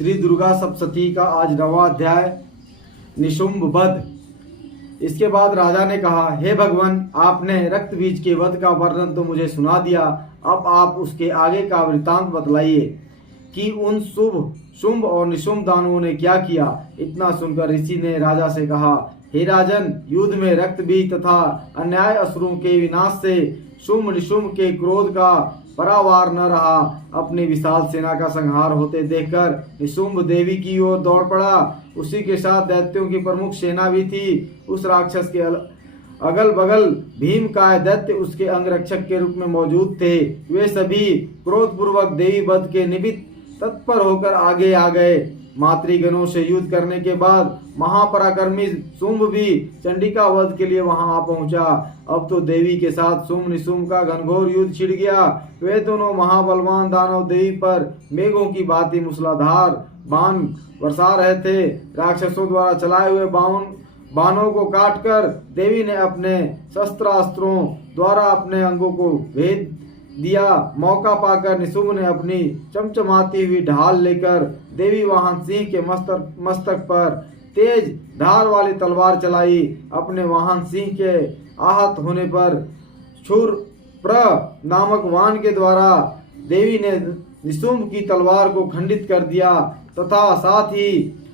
श्री दुर्गा सप्तशती का आज 9वां अध्याय निशुंभ वध। इसके बाद राजा ने कहा, हे भगवान, आपने रक्त बीज के वध का वर्णन तो मुझे सुना दिया, अब आप उसके आगे का वृत्तांत बतलाइए कि उन शुंभ और निशुंभ दानवों ने क्या किया। इतना सुनकर ऋषि ने राजा से कहा, हे राजन, युद्ध में रक्त बीज तथा अन्याय असुरों के विनाश से शुंभ निशुंभ के क्रोध का परावार न रहा। अपनी विशाल सेना का संहार होते देखकर निशुंभ देवी की ओर दौड़ पड़ा। उसी के साथ दैत्यों की प्रमुख सेना भी थी। उस राक्षस के अगल बगल भीमकाय दैत्य उसके अंगरक्षक के रूप में मौजूद थे। वे सभी क्रोधपूर्वक देवी वध के निमित्त तत्पर होकर आगे आ गए। मातृगणों से युद्ध करने के बाद महापराक्रमी शुंभ भी चंडिका वध के लिए वहां आ पहुंचा। अब तो देवी के साथ शुंभ निशुंभ का घनघोर युद्ध छिड़ गया। वे दोनों महाबलवान दानव देवी पर मेघों की भांति मूसलाधार बाण बरसा रहे थे। राक्षसों द्वारा चलाए हुए बाणों को काटकर देवी ने अपने शस्त्रास्त्रों द्वारा अपने अंगों को भेद दिया। मौका पाकर निशुंभ ने अपनी चमचमाती हुई ढाल लेकर देवी वाहन सिंह के मस्तक पर तेज धार वाली तलवार चलाई। अपने वाहन सिंह के आहत होने पर क्षुरप्र नामक वाहन के द्वारा देवी ने निशुंभ की तलवार को खंडित कर दिया तथा साथ ही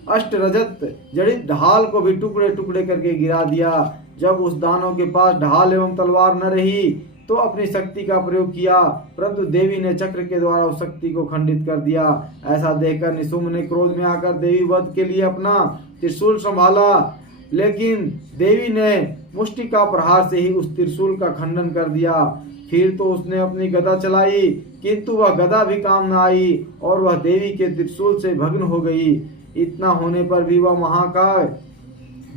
अष्टरजत जड़ित ढाल को भी टुकड़े टुकड़े करके गिरा दिया। जब उस दानव के पास ढाल एवं तलवार न रही तो अपनी शक्ति का प्रयोग किया, परंतु देवी ने चक्र के द्वारा उस शक्ति को खंडित कर दिया। ऐसा देखकर निशुंभ ने क्रोध में आकर देवी वध के लिए अपना त्रिशूल संभाला, लेकिन देवी ने मुष्टि का प्रहार से ही उस त्रिशूल का खंडन कर दिया। फिर तो उसने अपनी गदा चलाई, किंतु वह गदा भी काम न आई और वह देवी के त्रिशूल से भग्न हो गई। इतना होने पर भी वह महाकाय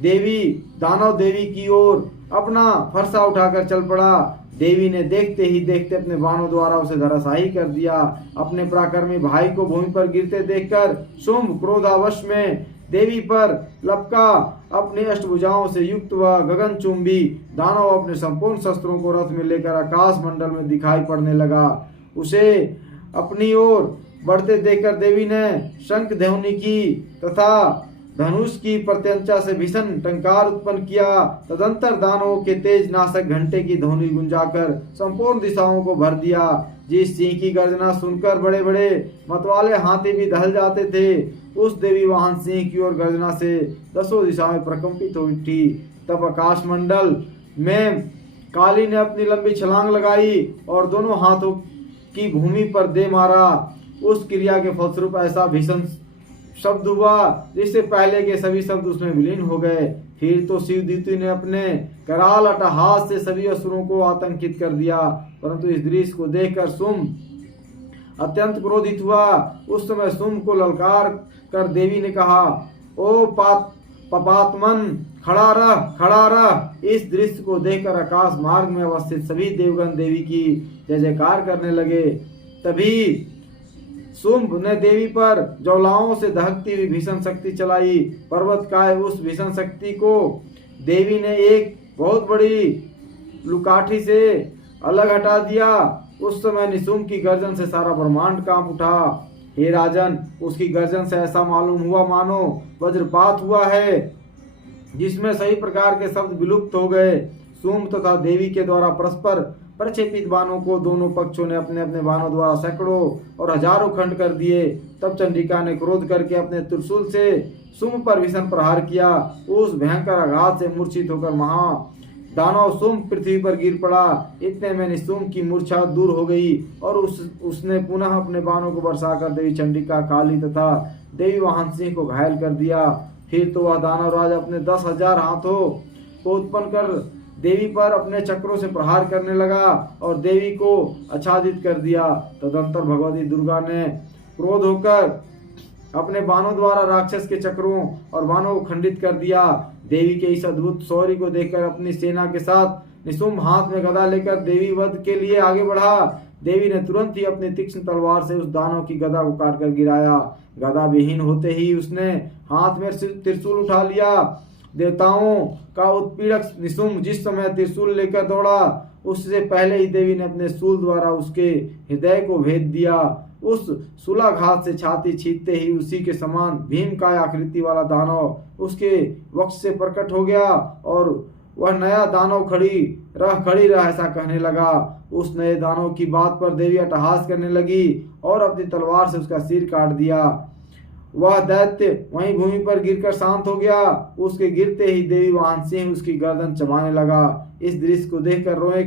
देवी दानव देवी की ओर अपना फरसा उठाकर चल पड़ा। देवी ने देखते ही देखते अपने बाणों द्वारा उसे धराशायी कर दिया। अपने पराक्रमी भाई को भूमि पर गिरते देखकर शुंभ क्रोधावश में देवी पर लपका। अपनी अष्टभुजाओं से युक्त वह गगनचुंबी दानव अपने संपूर्ण शस्त्रों को रथ में लेकर आकाश मंडल में दिखाई पड़ने लगा। उसे अपनी ओर बढ़ते देखकर देवी ने शंख ध्वनि की तथा धनुष की प्रत्यंचा से भीषण टंकार उत्पन्न किया। तदंतर दानवों के तेज नाशक घंटे की ध्वनि गुंजाकर संपूर्ण दिशाओं को भर दिया। जिस सिंह की गर्जना सुनकर बड़े बड़े मतवाले हाथी भी दहल जाते थे, उस देवी वाहन सिंह की ओर गर्जना से 10 दिशाएं प्रकंपित हो उठी। तब आकाश मंडल में काली ने अपनी लंबी छलांग लगाई और दोनों हाथों की भूमि पर दे मारा। उस क्रिया के फलस्वरूप ऐसा भीषण शब्द हुआ जिससे पहले के सभी शब्द उसमें विलीन हो गए। फिर तो शिवदूती ने अपने कराल अट्टहास से सभी असुरों को आतंकित कर दिया। परंतु इस दृश्य को देखकर शुंभ अत्यंत क्रोधित हुआ। उस समय शुंभ को ललकार कर देवी ने कहा, ओ पापात्मन, खड़ा रह। इस दृश्य को देखकर आकाश मार्ग में अवस्थित सभी देवगण देवी की जय जयकार करने लगे। तभी शुंभ ने देवी पर ज्वालाओं से दहकती हुई भीषण शक्ति चलाई। पर्वत काय उस भीषण शक्ति को देवी ने एक बहुत बड़ी लुकाठी से अलग हटा दिया। उस समय निशुंभ की गर्जन से सारा ब्रह्मांड कांप उठा। हे राजन, उसकी गर्जन से ऐसा मालूम हुआ मानो वज्रपात हुआ है, जिसमें सही प्रकार के शब्द विलुप्त हो गए। शुंभ तथा देवी के द्वारा परस्पर प्रक्षेपित बाणों को दोनों पक्षों ने अपने अपने बाणों द्वारा सैकड़ों और हजारों खंड कर दिए। तब चंडिका ने क्रोध करके अपने त्रिशूल से शुंभ पर भीषण प्रहार किया। उस भयंकर आघात से मूर्छित होकर महा दानव शुंभ पृथ्वी पर गिर पड़ा। इतने में निशुंभ की मूर्छा दूर हो गई और उसने पुनः अपने बाणों को बरसाकर देवी चंडिका, काली तथा देवी वाहन सिंह को घायल कर दिया। फिर तो वह दानव राज अपने 10,000 हाथों को उत्पन्न कर देवी पर अपने चक्रों से प्रहार करने लगा और देवी को आच्छादित कर दिया। तदंतर भगवती दुर्गा ने क्रोध होकर अपने बाणों द्वारा राक्षस के चक्रों और बाणों को खंडित कर दिया। देवी के इस अद्भुत शौर्य को देखकर अपनी सेना के साथ निशुंभ हाथ में गदा लेकर देवी वध के लिए आगे बढ़ा। देवी ने तुरंत ही अपनी तीक्ष्ण तलवार से उस दानव की गदा को काटकर गिराया। गदा विहीन होते ही उसने हाथ में त्रिशूल उठा लिया। देवताओं का उत्पीड़क निशुंभ जिस समय त्रिशूल लेकर दौड़ा, उससे पहले ही देवी ने अपने शूल द्वारा उसके हृदय को भेद दिया। उस सुलाघात से छाती छींटते ही उसी के समान भीमकाय आकृति वाला दानव उसके वक्ष से प्रकट हो गया और वह नया दानव खड़ी रह ऐसा कहने लगा। उस नए दानव की बात पर देवी अट्टहास करने लगी और अपनी तलवार से उसका सिर काट दिया। वह दैत्य वहीं भूमि पर गिरकर शांत हो गया। उसके गिरते ही देवी वाहन सिंह उसकी गर्दन चबाने लगा। इस दृश्य को देखकर रोए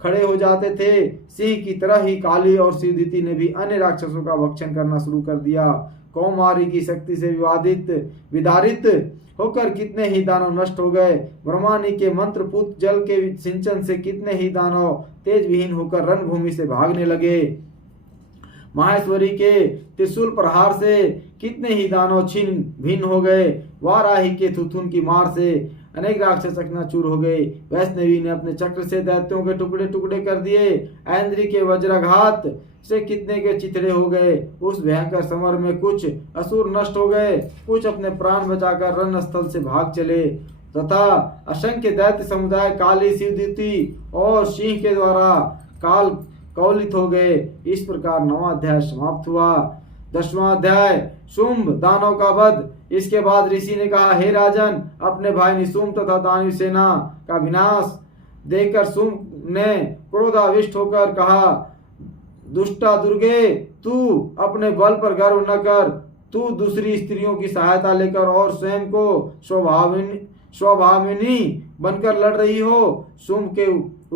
खड़े हो जाते थे। सिंह की तरह ही काली और शिवदीति ने भी अन्य राक्षसों का भक्षण करना शुरू कर दिया। कौमारी की शक्ति से विदारित होकर कितने ही दानव नष्ट हो गए। ब्रह्मानी के मंत्रपूत जल के सिंचन से कितने ही दानव तेज विहीन होकर रणभूमि से भागने लगे। माहेश्वरी के त्रिशूल प्रहार से कितने ही दानव छिन्न भिन्न हो गए। वाराही के थुथुन की मार से अनेक राक्षस चकनाचूर हो गए। वैष्णवी ने अपने चक्र से दैत्यों के टुकड़े टुकड़े कर दिए। ऐन्द्री के वज्राघात से कितने के चिथड़े हो गए। उस भयंकर समर में कुछ असुर नष्ट हो गए, कुछ अपने प्राण बचाकर रणस्थल से भाग चले तथा असंख्य दैत्य समुदाय काली, शिवदीति और सिंह के द्वारा काल कौलित हो गए। इस प्रकार 9वां अध्याय समाप्त हुआ। 10वां अध्याय शुंभ दानव का वध। इसके बाद ऋषि ने कहा, हे राजन, अपने भाई निशुंभ तथा दानव सेना का विनाश देखकर शुंभ ने क्रोधाविष्ट होकर कहा, दुष्टा दुर्गे, तू अपने बल पर गर्व न कर। तू दूसरी स्त्रियों की सहायता लेकर और स्वयं को स्वभाविनी बनकर लड़ रही हो। शुंभ के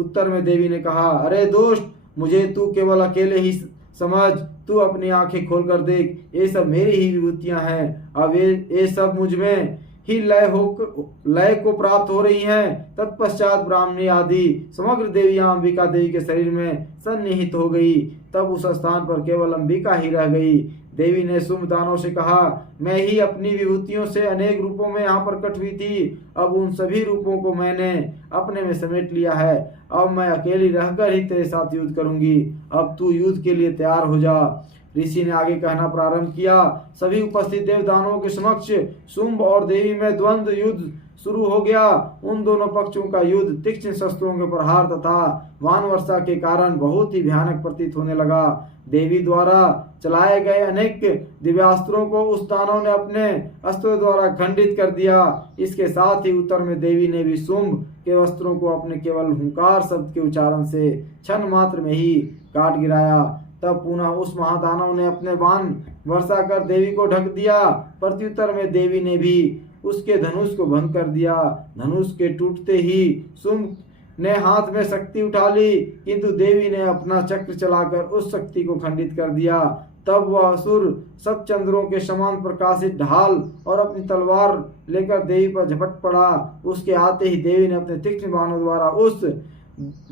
उत्तर में देवी ने कहा, अरे दुष्ट, मुझे तू केवल अकेले ही समझ। तू अपनी आंखें खोलकर देख, ये सब मेरी ही विभूतियां हैं। अब ये सब मुझ में ही लय को प्राप्त हो रही हैं। तत्पश्चात ब्राह्मणी आदि समग्र देवियां अंबिका देवी के शरीर में सन्निहित हो गई। तब उस स्थान पर केवल अंबिका ही रह गई। देवी ने शुंभ दानव से कहा, मैं ही अपनी विभूतियों से अनेक रूपों में यहाँ प्रकट हुई थी। अब उन सभी रूपों को मैंने अपने में समेट लिया है। अब मैं अकेली रहकर ही तेरे साथ युद्ध करूंगी। अब तू युद्ध के लिए तैयार हो जा। ऋषि ने आगे कहना प्रारंभ किया। सभी उपस्थित देव दानवों के समक्ष शुंभ और देवी में द्वंद्व युद्ध शुरू हो गया। उन दोनों पक्षों का युद्ध तीक्ष्ण शस्त्रों के प्रहार तथा वान वर्षा के कारण बहुत ही भयानक प्रतीत होने लगा। देवी द्वारा चलाए गए अनेक दिव्यास्त्रों को उस दानव ने अपने अस्त्रों द्वारा खंडित कर दिया। इसके साथ ही उत्तर में देवी ने भी शुंभ के अस्त्रों को अपने केवल हुंकार शब्द के उच्चारण से क्षण मात्र में ही काट गिराया। तब पुनः उस महादानव ने अपने बाण वर्षा कर देवी को ढक दिया। प्रत्युत्तर में देवी ने भी उसके धनुष को भंग कर दिया। धनुष के टूटते ही शुंभ ने हाथ में शक्ति उठा ली, किंतु देवी ने अपना चक्र चलाकर उस शक्ति को खंडित कर दिया। तब वह असुर सब चंद्रों के समान प्रकाशित ढाल और अपनी तलवार लेकर देवी पर झपट पड़ा। उसके आते ही देवी ने अपने तीक्ष्ण बाणों द्वारा उस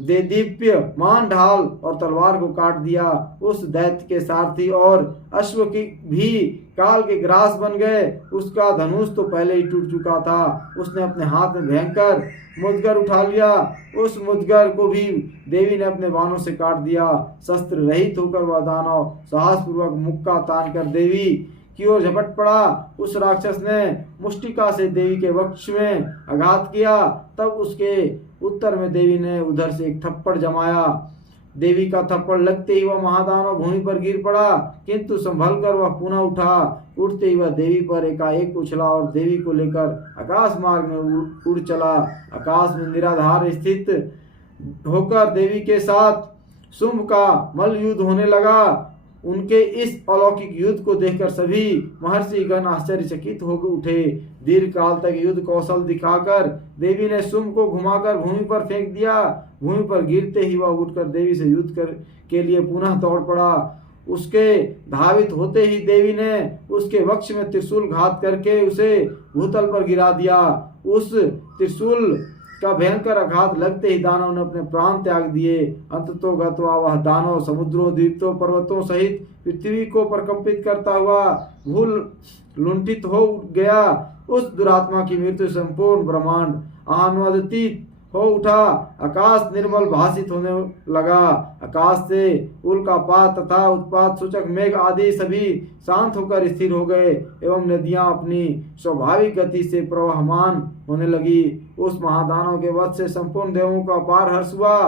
देदीप्यमान ढाल और तलवार को काट दिया। उस दैत्य के सारथी और अश्व की भी काल के ग्रास बन गए। उसका धनुष तो पहले ही टूट चुका था। उसने अपने हाथ में भयंकर मुद्गर उठा लिया। उस मुद्गर को भी देवी ने अपने बाणों से काट दिया। शस्त्र रहित होकर वह दानव साहसपूर्वक मुक्का तान कर देवी की ओर झपट पड़ा। उस राक्षस ने मुष्टिका से देवी के वक्ष में आघात किया। तब उसके उत्तर में देवी ने उधर से एक थप्पड़ जमाया। देवी का थप्पड़ लगते ही वह महादानव भूमि पर गिर पड़ा, किंतु संभल कर वह पुनः उठा। उठते ही वह देवी पर एकाएक उछला और देवी को लेकर आकाश मार्ग में उड़ चला। आकाश में निराधार स्थित होकर देवी के साथ शुंभ का मल्ल युद्ध होने लगा। उनके इस अलौकिक युद्ध को देखकर सभी महर्षि गण आश्चर्यचकित हो उठे। दीर्घ काल तक युद्ध कौशल दिखाकर देवी ने शुंभ को घुमाकर भूमि पर फेंक दिया। भूमि पर गिरते ही वह उठकर देवी से युद्ध के लिए पुनः दौड़ पड़ा। उसके धावित होते ही देवी ने उसके वक्ष में त्रिशूल घात करके उसे भूतल पर गिरा दिया। उस त्रिशूल का भयंकर आघात लगते ही दानव ने अपने प्राण त्याग दिए। अंततो गत्वा वह दानव समुद्रों, द्वीपों, पर्वतों सहित पृथ्वी को प्रकंपित करता हुआ भूल लुंठित हो गया। उस दुरात्मा की मृत्यु संपूर्ण ब्रह्मांड अनुवादित हो उठा। आकाश निर्मल भाषित होने लगा। आकाश से उल्कापात तथा उत्पात सूचक मेघ आदि सभी शांत होकर स्थिर हो गए एवं नदियां अपनी स्वाभाविक गति से प्रवहमान होने लगी। उस महादानव के वध से संपूर्ण देवों का अपार हर्ष हुआ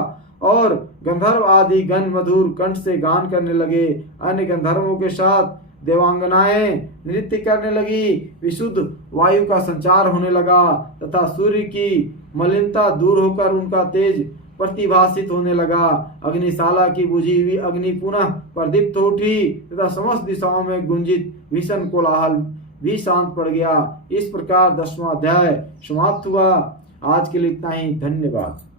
और गंधर्व आदि गण मधुर कंठ से गान करने लगे। अन्य गंधर्वों के साथ देवांगनाएं नृत्य करने लगी। विशुद्ध वायु का संचार होने लगा तथा सूर्य की मलिनता दूर होकर उनका तेज प्रतिभासित होने लगा। अग्निशाला की बुझी हुई अग्नि पुनः प्रदीप्त हो उठी तथा समस्त दिशाओं में गुंजित भीषण कोलाहल भी शांत पड़ गया। इस प्रकार 10वां अध्याय समाप्त हुआ। आज के लिए इतना ही। धन्यवाद।